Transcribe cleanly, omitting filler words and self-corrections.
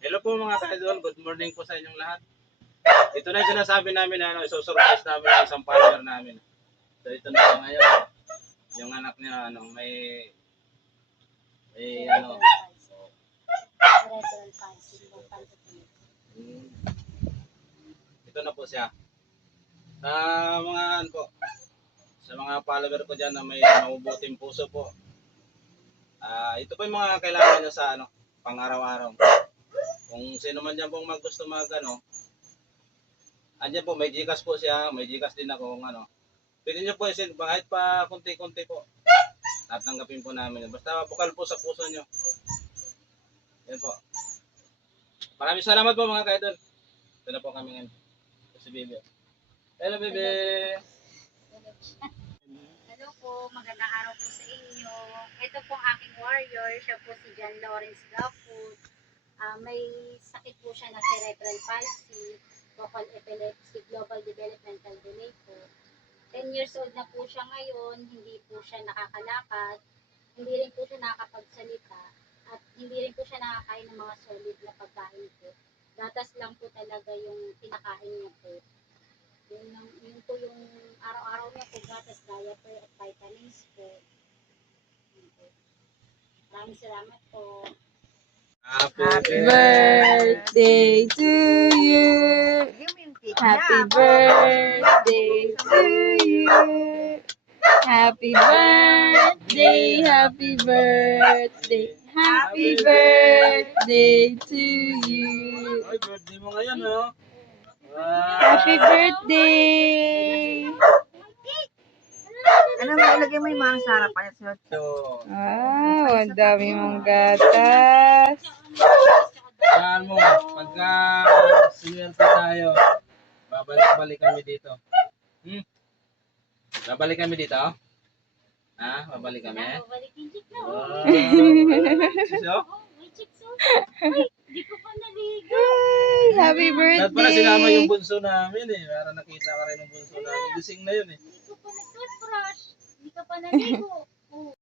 Hello po mga ka-idol, good morning po sa inyong lahat. Ito na yung sinasabi namin na isusurprise namin ang isang follower namin. So ito na po ngayon, yung anak niya may ito na po siya. Sa mga sa mga follower ko diyan na may mabubuting puso po. Ito po yung mga kailangan niya sa pang-araw-araw. Kung sino man diyan pong gusto andyan po, may Gcash po siya, may Gcash din ako kung Pwede niyo po i-send kahit pa konti-konti po. Tatanggapin po namin. Basta bukal po sa puso niyo. Yan po. Maraming salamat po mga ka-idol. Ito na po kami ngayon. Si Bebe. Hello Bebe. Hello po, magandang araw po sa inyo. Ito po ang aking warrior, siya po si John Lawrence Gaput. May sakit po siya na cerebral palsy, focal epilepsy, global developmental delay po. 10 years old na po siya ngayon, hindi po siya nakakalakad, hindi rin po siya nakakapagsalita, at hindi rin po siya nakakain ng mga solid na pagkain po. Gatas lang po talaga yung pinakain niya po. Yun po yung araw-araw niya po, gatas, diaper, at vitamins po. Maraming salamat po. Happy birthday to you. Happy birthday to you. Happy birthday, happy birthday, happy birthday to you. Ay, birthday mo ngayon, no? Happy birthday. Ano mo, ilagay mo yung mga sa harapan. Ang dami mong gatas. Yan mo, pagka sinuwerte tayo, babalik kami dito. Babalik kami dito? Babalik kami? Babalik yung chick na. Siso? May chick so. Ay, di ko pa naligo. Happy Dapat pala sinama birthday. yung bunso namin para nakita ka rin ng bunso namin. Gising na yun Hindi ko pa nag-toothbrush. Hindi ka pa naligo.